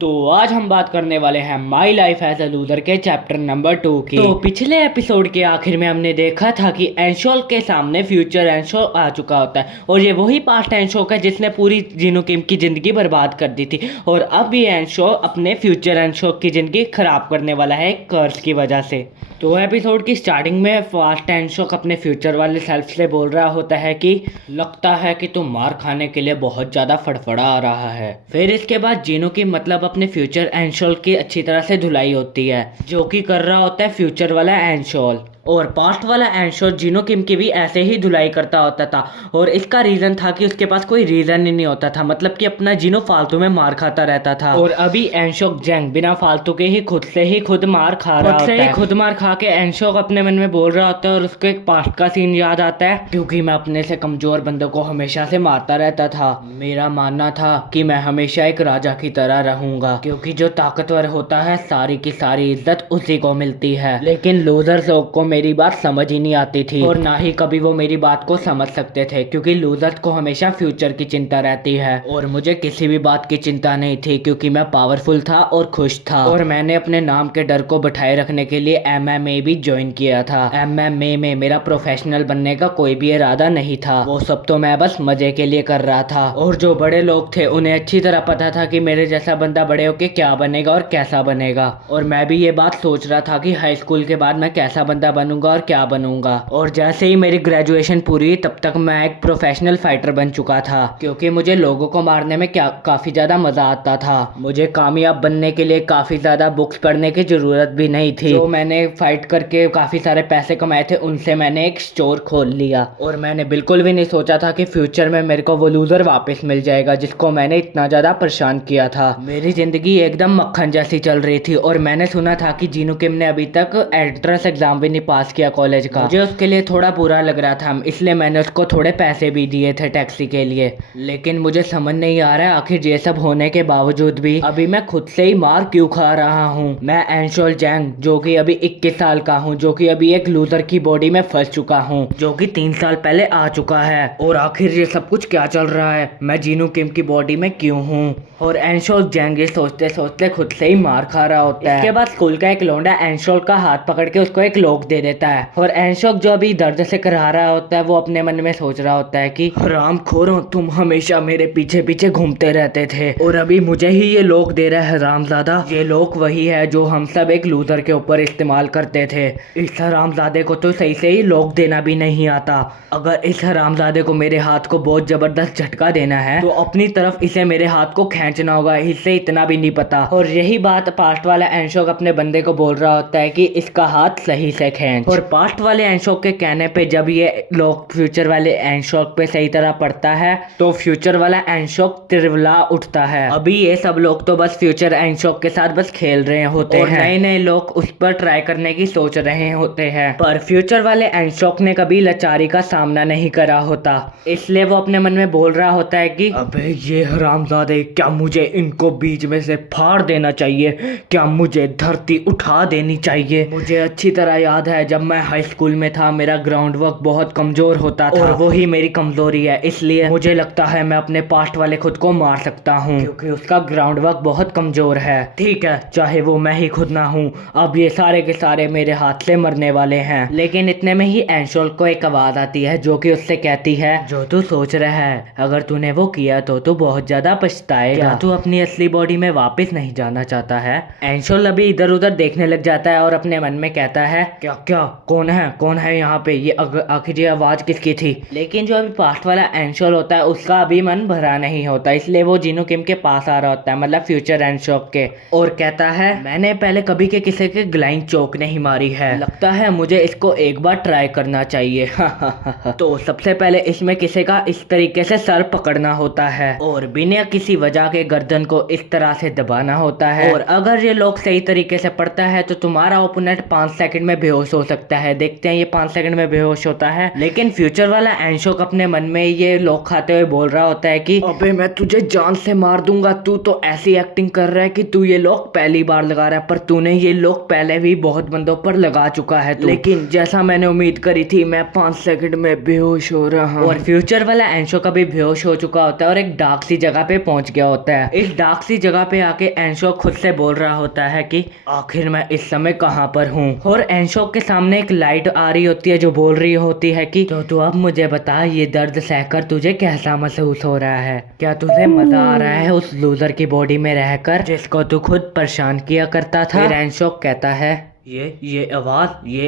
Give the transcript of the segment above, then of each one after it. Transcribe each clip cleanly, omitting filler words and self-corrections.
तो आज हम बात करने वाले हैं my life as a loser के चैप्टर नंबर 2 की। तो पिछले एपिसोड के आखिर में हमने देखा था कि एंशोल के सामने फ्यूचर एंशोल आ चुका होता है और ये वही पास्ट एंशोल है जिसने पूरी जीनो किम की जिंदगी बर्बाद कर दी थी और अब ये एंशोल अपने फ्यूचर एंशोल की जिंदगी खराब करने वाला है कर्स की वजह से। तो एपिसोड की स्टार्टिंग में फास्ट एंशोल अपने फ्यूचर वाले सेल्फ से बोल रहा होता है कि लगता है कि तुम मार खाने के लिए बहुत ज्यादा फड़फड़ा आ रहा है। फिर इसके बाद जीनो की मतलब अपने फ्यूचर एंशोल की अच्छी तरह से धुलाई होती है जो कि कर रहा होता है फ्यूचर वाला एंशोल, और पास्ट वाला एंशोल जीनो किम की भी ऐसे ही धुलाई करता होता था। और इसका रीजन था कि उसके पास कोई रीजन ही नहीं होता था, मतलब कि अपना जीनो फालतू में मार खाता रहता था। और अभी एंशोक जेंग बिना फालतू के ही खुद से ही खुद मार खा रहा होता है। खुद मार खा के एंशोक अपने मन में बोल रहा होता है और उसको एक पास्ट का सीन याद आता है, क्योंकि मैं अपने से कमजोर बंदों को हमेशा से मारता रहता था। मेरा मानना था कि मैं हमेशा एक राजा की तरह रहूंगा, क्योंकि जो ताकतवर होता है सारी की सारी इज्जत उसी को मिलती है। लेकिन लूजर्स लोग को मेरी बात समझ ही नहीं आती थी और ना ही कभी वो मेरी बात को समझ सकते थे, क्योंकि लूजर्स को हमेशा फ्यूचर की चिंता रहती है और मुझे किसी भी बात की चिंता नहीं थी, क्योंकि मैं पावरफुल था और खुश था। और मैंने अपने नाम के डर को बैठाए रखने के लिए MMA भी ज्वाइन किया था। MMA में मेरा प्रोफेशनल बनने का कोई भी इरादा नहीं था, वो सब तो मैं बस मजे के लिए कर रहा था। और जो बड़े लोग थे उन्हें अच्छी तरह पता था कि मेरे जैसा बंदा बड़े होके क्या बनेगा और कैसा बनेगा, और मैं भी ये बात सोच रहा था कि हाई स्कूल के बाद मैं कैसा बंदा बनूंगा और क्या बनूंगा। और जैसे ही मेरी ग्रेजुएशन पूरी हुई तब तक मैं एक प्रोफेशनल फाइटर बन चुका था, क्योंकि मुझे लोगों को मारने में काफी ज्यादा मजा आता था। मुझे कामयाब बनने के लिए काफी ज्यादा बुक्स पढ़ने की जरूरत भी नहीं थी। जो मैंने फाइट करके काफी सारे पैसे कमाए थे उनसे मैंने एक स्टोर खोल लिया, और मैंने बिल्कुल भी नहीं सोचा था कि फ्यूचर में मेरे को वो लूजर वापस मिल जाएगा जिसको मैंने इतना ज्यादा परेशान किया था। मेरी जिंदगी एकदम मक्खन जैसी चल रही थी, और मैंने सुना था कि जीनू किम ने अभी तक एंट्रेंस एग्जाम भी नहीं पास किया कॉलेज का। मुझे उसके लिए थोड़ा बुरा लग रहा था, इसलिए मैंने उसको थोड़े पैसे भी दिए थे टैक्सी के लिए। लेकिन मुझे समझ नहीं आ रहा है आखिर ये सब होने के बावजूद भी अभी मैं खुद से ही मार क्यों खा रहा हूँ। मैं एंशोल जेंग जो कि अभी 21 साल का हूँ, जो कि अभी एक लूजर की बॉडी में फंस चुका हूँ, जो कि 3 साल पहले आ चुका है। और आखिर ये सब कुछ क्या चल रहा है, मैं जीनू किम की बॉडी में क्यों हूँ। और एंशोल जेंग ये सोचते सोचते खुद से ही मार खा रहा होता है। इसके बाद स्कूल का एक लौंडा एंशोल का हाथ पकड़ के उसको एक लोक दे देता है, और एंशोक जो अभी दर्द से करा रहा होता है वो अपने मन में सोच रहा होता है कि हरामखोरों, तुम हमेशा मेरे पीछे पीछे घूमते रहते थे और अभी मुझे ही ये लोक दे रहा है हरामजादा। ये लोक वही है जो हम सब एक लूजर के ऊपर इस्तेमाल करते थे। इस हरामजादे को तो सही से ही लोक देना भी नहीं आता। अगर इस हरामजादे को मेरे हाथ को बहुत जबरदस्त झटका देना है तो अपनी तरफ इसे मेरे हाथ को खींचना होगा, इससे इतना भी नहीं पता। और यही बात पास्ट वाला एंशोक अपने बंदे को बोल रहा होता है कि इसका हाथ सही से खींच। और पास्ट वाले एंशोक के कहने पे जब ये लोग फ्यूचर वाले एंशोक पे सही तरह पड़ता है तो फ्यूचर वाला एंशोक तिरवला उठता है। अभी ये सब लोग तो बस फ्यूचर एंशोक के साथ बस खेल रहे होते हैं, नए नए लोग उस पर ट्राई करने की सोच रहे होते हैं, पर फ्यूचर वाले एंशोक ने कभी लाचारी का सामना नहीं करा होता, इसलिए वो अपने मन में बोल रहा होता है कि अबे ये हरामजादे, क्या मुझे इनको बीच में से फाड़ देना चाहिए, क्या मुझे धरती उठा देनी चाहिए। मुझे अच्छी तरह याद है जब मैं हाई स्कूल में था मेरा ग्राउंड वर्क बहुत कमजोर होता था, और वही मेरी कमजोरी है, इसलिए मुझे लगता है मैं अपने पास्ट वाले खुद को मार सकता हूँ, क्योंकि उसका ग्राउंड वर्क बहुत कमजोर है। ठीक है, चाहे वो मैं ही खुद ना हूँ, अब ये सारे के सारे मेरे हाथ से मरने वाले हैं। लेकिन इतने में ही एंशोल को एक आवाज आती है जो कि उससे कहती है, जो तू सोच रहा है अगर तूने वो किया तो तू बहुत ज्यादा पछताएगा, तू अपनी असली बॉडी में वापस नहीं जाना चाहता है। एंशोल अभी इधर उधर देखने लग जाता है और अपने मन में कहता है, क्या क्या कौन है यहाँ पे, ये आखिर ये आवाज किसकी थी। लेकिन जो अभी पास्ट वाला एंशोल होता है उसका अभी मन भरा नहीं होता, इसलिए वो जीनू किम के पास आ रहा होता है, मतलब फ्यूचर एंशोक के, और कहता है, मैंने पहले कभी के किसी के ग्लाइंग चोक नहीं मारी है, लगता है मुझे इसको एक बार ट्राई करना चाहिए। तो सबसे पहले इसमें किसी का इस तरीके से सर पकड़ना होता है और बिना किसी वजह के गर्दन को इस तरह से दबाना होता है, और अगर ये लोग सही तरीके से पड़ता है तो तुम्हारा ओपोनेंट 5 सेकंड में बेहोश हो हो सकता है। देखते हैं ये 5 सेकंड में बेहोश होता है। लेकिन फ्यूचर वाला एनशोक अपने मन में ये लॉक खाते हुए बोल रहा होता है कि अबे मैं तुझे जान से मार दूंगा, तू तो ऐसी एक्टिंग कर रहा है कि तू ये लॉक पहली बार लगा रहा है, पर तूने ये लॉक पहले भी बहुत बंदों पर लगा चुका है। लेकिन जैसा मैंने उम्मीद करी थी, मैं 5 सेकंड में बेहोश हो रहा हूँ। और फ्यूचर वाला एनशोक अभी बेहोश हो चुका होता है और एक डार्क सी जगह पे पहुंच गया होता है। इस डार्क सी जगह पे आके एनशोक खुद से बोल रहा होता है कि आखिर मैं इस समय कहाँ पर हूँ। और एनशोक के सामने एक लाइट आ रही होती है जो बोल रही होती है कि तो तू अब मुझे बता, ये दर्द सहकर तुझे कैसा महसूस हो रहा है? क्या तुझे मजा आ रहा है उस लूजर की बॉडी में रहकर जिसको तू खुद परेशान किया करता था? फिर एनशोक कहता है ये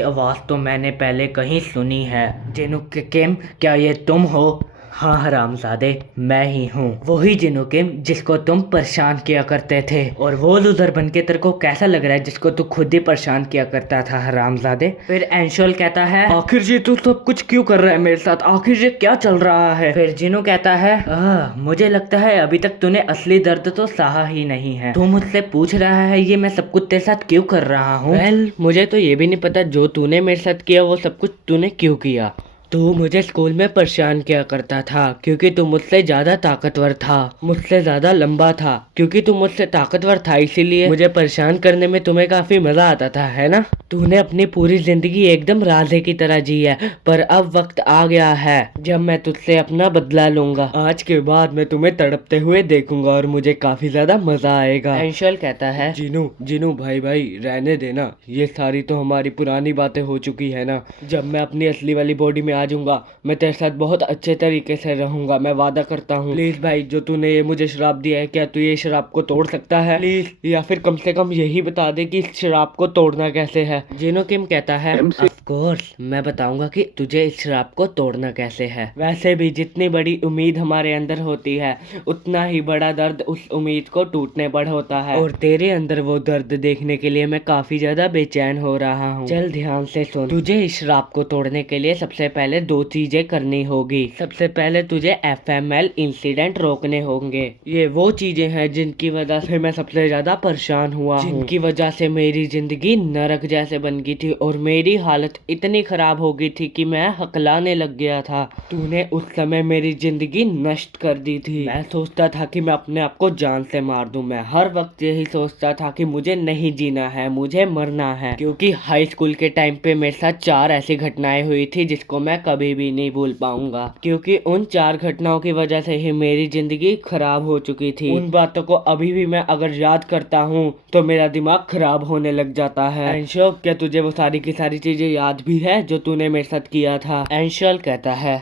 आवाज तो मैंने पहले कहीं सुनी है। जिनुक किम, क्या ये तुम हो? हाँ हरामजादे, मैं ही हूँ, वही जिनुकिम जिसको तुम परेशान किया करते थे। और वो लूजर बनके तेरे को कैसा लग रहा है जिसको तू खुद ही परेशान किया करता था हरामजादे? फिर एनशोल कहता है आखिर जी तू सब कुछ क्यों कर रहा है मेरे साथ, आखिर ये क्या चल रहा है? फिर जिनु कहता है मुझे लगता है अभी तक तूने असली दर्द तो सहा ही नहीं है। तू मुझसे पूछ रहा है ये मैं सब कुछ तेरे साथ क्यों कर रहा हूँ? मुझे तो ये भी नहीं पता जो तूने मेरे साथ किया वो सब कुछ तूने क्यों किया। तू मुझे स्कूल में परेशान किया करता था क्योंकि तू मुझसे ज्यादा ताकतवर था, मुझसे ज्यादा लंबा था। क्योंकि तू मुझसे ताकतवर था इसीलिए मुझे परेशान करने में तुम्हें काफी मजा आता था, है ना? तूने अपनी पूरी जिंदगी एकदम राधे की तरह जी है, पर अब वक्त आ गया है जब मैं तुझसे अपना बदला लूंगा। आज के बाद मैं तुम्हें तड़पते हुए देखूंगा और मुझे काफी ज्यादा मजा आएगा। एंशल कहता है जिनू भाई रहने देना, ये सारी तो हमारी पुरानी बातें हो चुकी है ना। जब मैं अपनी असली वाली बॉडी में आ जाऊंगा मैं तेरे साथ बहुत अच्छे तरीके से रहूंगा, मैं वादा करता हूँ। प्लीज भाई, जो तूने ये मुझे शराब दिया है, क्या तू ये शराब को तोड़ सकता है प्लीज? या फिर कम से कम यही बता दे कि इस शराब को तोड़ना कैसे है। जिनो किम कहता है ऑफ कोर्स मैं बताऊंगा कि तुझे इस शराब को तोड़ना कैसे है। वैसे भी जितनी बड़ी उम्मीद हमारे अंदर होती है उतना ही बड़ा दर्द उस उम्मीद को टूटने पर होता है, और तेरे अंदर वो दर्द देखने के लिए मैं काफी ज्यादा बेचैन हो रहा हूँ। चल ध्यान से सुन, तुझे इस शराब को तोड़ने के लिए सबसे पहले 2 चीजें करनी होगी। सबसे पहले तुझे FML इंसिडेंट रोकने होंगे। ये वो चीजें हैं जिनकी वजह से मैं सबसे ज्यादा परेशान हुआ हूँ, जिनकी वजह से मेरी जिंदगी नरक जैसे बन गई थी और मेरी हालत इतनी खराब हो गई थी कि मैं हकलाने लग गया था। तूने उस समय मेरी जिंदगी नष्ट कर दी थी। मैं सोचता था कि मैं अपने आप को जान से मार दूं। मैं हर वक्त यही सोचता था कि मुझे नहीं जीना है, मुझे मरना है। क्योंकि हाई स्कूल के टाइम पे मेरे साथ 4 ऐसी घटनाएं हुई थी जिसको मैं कभी भी नहीं भूल पाऊंगा, क्योंकि उन 4 घटनाओं की वजह से ही मेरी जिंदगी खराब हो चुकी थी। उन बातों को अभी भी मैं अगर याद करता हूँ तो मेरा दिमाग खराब होने लग जाता है। एंशल, क्या तुझे वो सारी की सारी चीजें याद भी है जो तूने मेरे साथ किया था? एंशल कहता है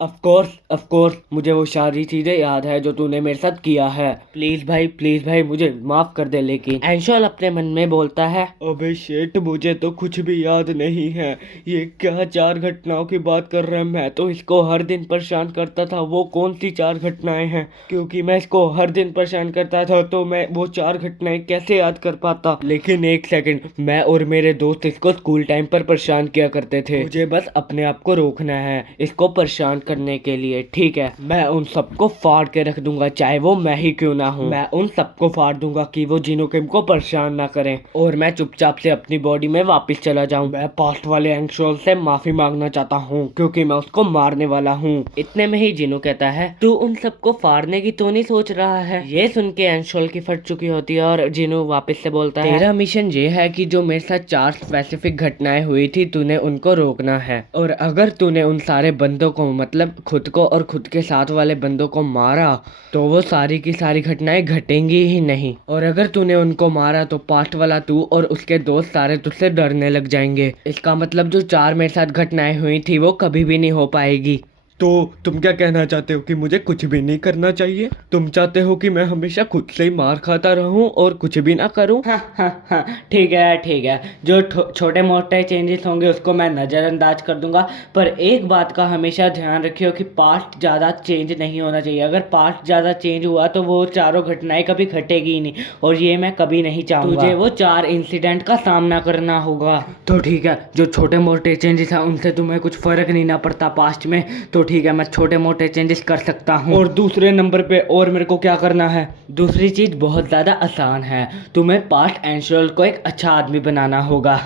ऑफ कोर्स मुझे वो सारी चीजें याद है जो तूने मेरे साथ किया है। प्लीज भाई मुझे माफ कर दे। लेकिन एंशल अपने मन में बोलता है अबे शेट, मुझे तो कुछ भी याद नहीं है। ये क्या 4 घटनाओं की बात कर रहे हैं? मैं तो इसको हर दिन परेशान करता था। वो कौन सी 4 घटनाएं हैं? क्योंकि मैं इसको हर दिन परेशान करता था तो मैं वो 4 घटनाएं कैसे याद कर पाता? लेकिन एक सेकंड, मैं और मेरे दोस्त इसको स्कूल टाइम पर परेशान किया करते थे। मुझे बस अपने आप को रोकना है इसको परेशान करने के लिए, ठीक है? मैं उन सबको फाड़ के रख दूंगा, चाहे वो मैं ही क्यों ना हूँ। मैं उन सबको फाड़ दूंगा कि वो जिनोकिम को परेशान ना करें, और मैं चुपचाप से अपनी बॉडी में वापस चला जाऊं। मैं पास्ट वाले एंशोल से माफी मांगना चाहता हूँ क्योंकि मैं उसको मारने वाला हूँ। इतने में ही जिनो कहता है तू उन सबको फाड़ने की तो नहीं सोच रहा है? ये सुन के एंशोल की फट चुकी होती है और जिनो वापस से बोलता है तेरा मिशन ये है कि जो मेरे साथ 4 स्पेसिफिक घटनाएं हुई थी तूने उनको रोकना है, और अगर तूने उन सारे बंदों को, मतलब खुद को और खुद के साथ वाले बंदों को मारा तो वो सारी की सारी घटनाएं घटेंगी ही नहीं। और अगर तूने उनको मारा तो पास्ट वाला तू और उसके दोस्त सारे तुझसे डरने लग जाएंगे। इसका मतलब जो 4 मेरे साथ घटनाएं हुई थी वो कभी भी नहीं हो पाएगी। तो तुम क्या कहना चाहते हो कि मुझे कुछ भी नहीं करना चाहिए? तुम चाहते हो कि मैं हमेशा खुद से ही मार खाता रहूं और कुछ भी ना करूं? हाँ, ठीक है। जो छोटे मोटे चेंजेस होंगे उसको मैं नज़रअंदाज कर दूंगा, पर एक बात का हमेशा ध्यान रखियो कि पास्ट ज़्यादा चेंज नहीं होना चाहिए। अगर पास्ट ज़्यादा चेंज हुआ तो वो 4 घटनाएं कभी घटेगी ही नहीं, और ये मैं कभी नहीं चाहूँगा। तुझे वो 4 इंसिडेंट का सामना करना होगा। तो ठीक है, जो छोटे मोटे चेंजेस हैं उनसे तुम्हें कुछ फ़र्क नहीं ना पड़ता पास्ट में, तो ठीक है, मैं छोटे मोटे चेंजेस कर सकता हूँ। और दूसरे नंबर पे और मेरे को क्या करना है? दूसरी चीज बहुत ज्यादा आसान है, तुम्हें पास्ट एंशोल को एक अच्छा आदमी बनाना होगा।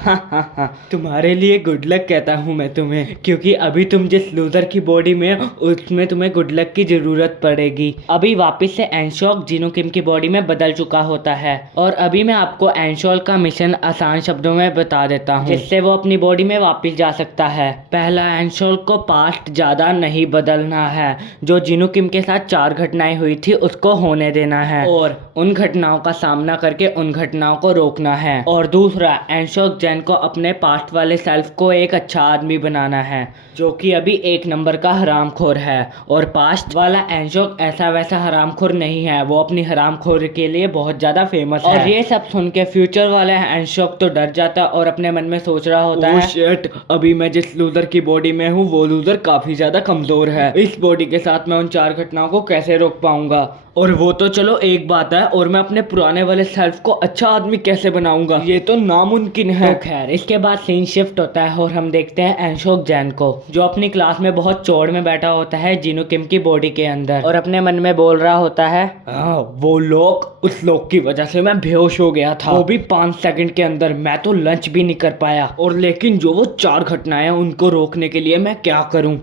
तुम्हारे लिए गुड लक कहता हूँ मैं तुम्हें, क्योंकि अभी तुम जिस लूजर की बॉडी में हो, उसमें तुम्हें गुड लक की जरूरत पड़ेगी। अभी वापस से एंशोक जिनो किम की बॉडी में बदल चुका होता है और अभी मैं आपको एंशोल का मिशन आसान शब्दों में बता देता हूँ, जिससे वो अपनी बॉडी में वापस जा सकता है। पहला, एंशोल को पास्ट ज्यादा नहीं बदलना है। जो जिनो किम के साथ 4 घटनाएं हुई थी उसको होने देना है और उन घटनाओं का सामना करके उन घटनाओं को रोकना है। और दूसरा, एंशोक जैन को अपने पास्ट वाले सेल्फ को एक अच्छा आदमी बनाना है, जो कि अभी 1 नंबर का हरामखोर है। और पास्ट वाला एंशोक ऐसा वैसा हरामखोर नहीं है, वो अपनी हरामखोर के लिए बहुत ज्यादा फेमस है। और ये सब सुन के फ्यूचर वाला एंशोक तो डर जाता और अपने मन में सोच रहा होता है, शिट, अभी मैं जिस लूजर की बॉडी में हूँ वो लूजर काफी ज्यादा कमजोर है, इस बॉडी के साथ मैं उन 4 घटनाओं को कैसे रोक पाऊंगा? और वो तो चलो एक बात है, और मैं अपने पुराने वाले सेल्फ को अच्छा आदमी कैसे बनाऊंगा, ये तो नामुमकिन है। तो खैर, इसके बाद सीन शिफ्ट होता है और हम देखते हैं एंशोक जैन को, जो अपनी क्लास में बहुत चौड़ में बैठा होता है जिनो किम की बॉडी के अंदर, और अपने मन में बोल रहा होता है, वो लोग, उस लोग की वजह से मैं बेहोश हो गया था, वो भी 5 सेकंड के अंदर, मैं तो लंच भी नहीं कर पाया। और लेकिन जो वो 4 घटनाएं उनको रोकने के लिए मैं क्या करूं,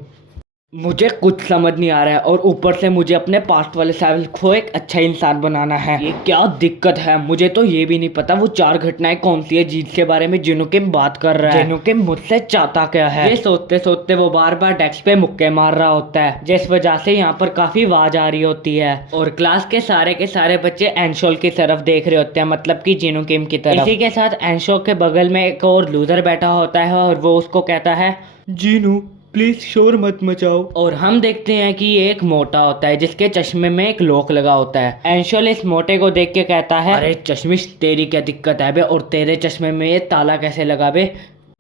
मुझे कुछ समझ नहीं आ रहा है। और ऊपर से मुझे अपने पास्ट वाले सेल्फ को एक अच्छा इंसान बनाना है, ये क्या दिक्कत है? मुझे तो ये भी नहीं पता वो 4 घटनाएं कौन सी है जिसके बारे में जिनो किम बात कर रहा है, जिनो किम मुझसे चाहता क्या है। ये सोचते सोचते वो बार बार डेस्क पे मुक्के मार रहा होता है, जिस वजह से यहाँ पर काफी आवाज आ रही होती है और क्लास के सारे बच्चे एंशोल की तरफ देख रहे होते हैं, मतलब की जिनो किम की तरफ। इसी के साथ एंशोल के बगल में एक और लूजर बैठा होता है और वो उसको कहता है, जिनो प्लीज शोर मत मचाओ। और हम देखते हैं कि ये एक मोटा होता है जिसके चश्मे में एक लॉक लगा होता है। एंशोल इस मोटे को देख के कहता है, अरे चश्मिश, तेरी क्या दिक्कत है बे, और तेरे चश्मे में ये ताला कैसे लगा बे?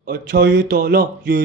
अच्छा, ये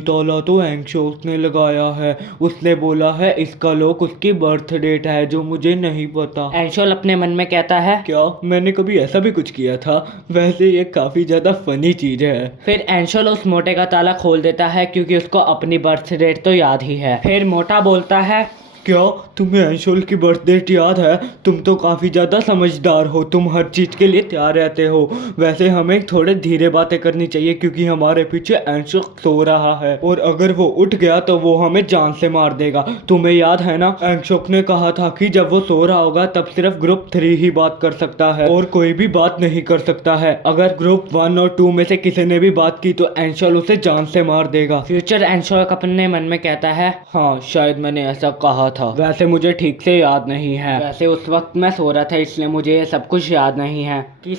ताला तो एंशोल ने लगाया है, उसने बोला है इसका लॉक उसकी बर्थ डेट है, जो मुझे नहीं पता। एंशोल अपने मन में कहता है, क्या मैंने कभी ऐसा भी कुछ किया था? वैसे ये काफी ज्यादा फनी चीज है। फिर एंशोल उस मोटे का ताला खोल देता है क्योंकि उसको अपनी बर्थ डेट तो याद ही है। फिर मोटा बोलता है, क्या तुम्हें एंशोल की बर्थ डेट याद है? तुम तो काफ़ी ज़्यादा समझदार हो, तुम हर चीज़ के लिए तैयार रहते हो। वैसे हमें थोड़े धीरे बातें करनी चाहिए क्योंकि हमारे पीछे एंशोल सो रहा है और अगर वो उठ गया तो वो हमें जान से मार देगा। तुम्हें याद है ना, एंशोल ने कहा था कि जब वो सो रहा होगा तब सिर्फ ग्रुप 3 ही बात कर सकता है और कोई भी बात नहीं कर सकता है। अगर ग्रुप 1 और 2 में से किसी ने भी बात की तो एंशोल उसे जान से मार देगा। फ्यूचर एंशोल अपने मन में कहता है, हाँ शायद मैंने ऐसा कहा था, वैसे मुझे ठीक से याद नहीं है। वैसे उस वक्त मैं सो रहा था इसलिए मुझे ये सब कुछ याद नहीं है कि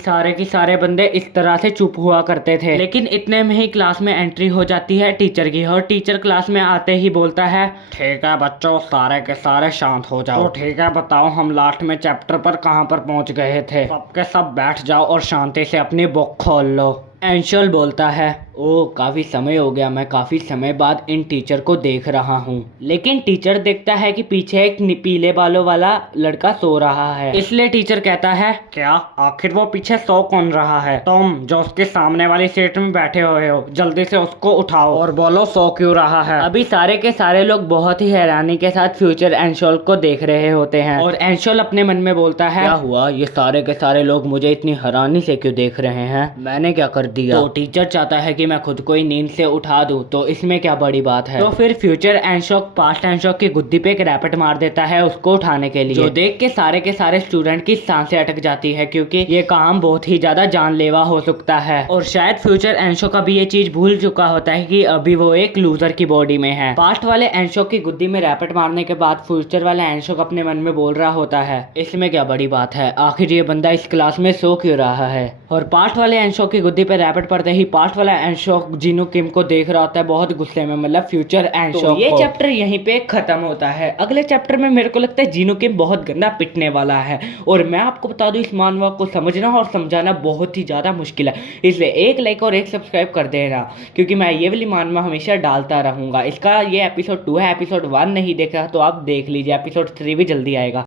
सारे बंदे इस तरह से चुप हुआ करते थे। लेकिन इतने में ही क्लास में एंट्री हो जाती है टीचर की और टीचर क्लास में आते ही बोलता है, ठीक है बच्चों, सारे के सारे शांत हो जाओ। तो ठीक है, बताओ हम लास्ट में चैप्टर पर कहाँ पर पहुँच गए थे? सबके सब बैठ जाओ और शांति से अपनी बुक खोल लो। एंशोल बोलता है, ओह काफ़ी समय हो गया, मैं काफ़ी समय बाद इन टीचर को देख रहा हूँ। लेकिन टीचर देखता है कि पीछे एक पीले बालों वाला लड़का सो रहा है, इसलिए टीचर कहता है, क्या आखिर वो पीछे सो कौन रहा है? तुम जो उसके सामने वाली सीट में बैठे हुए हो, जल्दी से उसको उठाओ और बोलो सो क्यों रहा है। अभी सारे के सारे लोग बहुत ही हैरानी के साथ फ्यूचर एंशोल को देख रहे होते हैं और एंशोल अपने मन में बोलता है, क्या हुआ, ये सारे के सारे लोग मुझे इतनी हैरानी से क्यों देख रहे हैं? मैंने क्या कर दिया? तो टीचर चाहता है कि मैं खुद को ही नींद से उठा दूं, तो इसमें क्या बड़ी बात है? तो फिर फ्यूचर एंशोक पास्ट एंशोक की गुद्दी पे एक रैपेट मार देता है उसको उठाने के लिए, जो देख के सारे स्टूडेंट की सांसें अटक जाती है क्योंकि ये काम बहुत ही ज्यादा जानलेवा हो सकता है। और शायद फ्यूचर एंशोक अभी ये चीज भूल चुका होता है कि अभी वो एक लूजर की बॉडी में है। पास्ट वाले एंशोक की गुद्दी में रैपेट मारने के बाद फ्यूचर वाला एंशोक अपने मन में बोल रहा होता है, इसमें क्या बड़ी बात है, आखिर ये बंदा इस क्लास में सो क्यों रहा है? और पास्ट वाले एंशोक की गुद्दी पे रैपेट पड़ते ही पास्ट वाला एंशोक जिनो किम को देख रहा होता है बहुत गुस्से में, मतलब फ्यूचर एंशोक। तो ये चैप्टर यहीं पे खत्म होता है। अगले चैप्टर में मेरे को लगता है जिनो किम बहुत गंदा पिटने वाला है और मैं आपको बता दूं इस मानवा को समझना और समझाना बहुत ही ज्यादा मुश्किल है, इसलिए एक लाइक और एक सब्सक्राइब कर देना क्योंकि मैं ये वाली मानवा हमेशा डालता रहूंगा। इसका ये एपिसोड 2 है, एपिसोड 1 नहीं देखा तो आप देख लीजिए, एपिसोड 3 भी जल्दी आएगा।